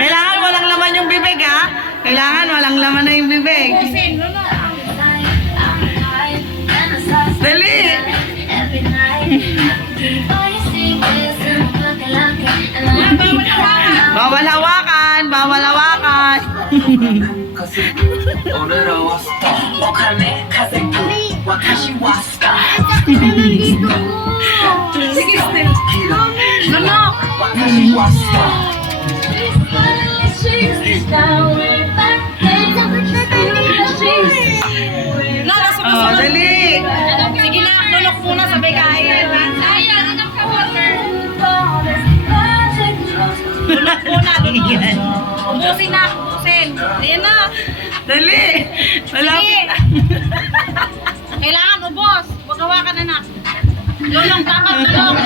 Kailangan walang laman yung bibig, ha? Kailangan walang laman na yung bibig. Dali! Bawal hawakan! Bawal hawakan! Sige, Steph. Manok! Oh, dali! Sige na, manok muna sabay kain. Ayan, anak ka water. Manok muna, Yan. ubusin na, ubusin. Ayan na. Dali! Malapit na. Kailangan ubos. Huwag hawakan anak. Lulong, dapat lulong.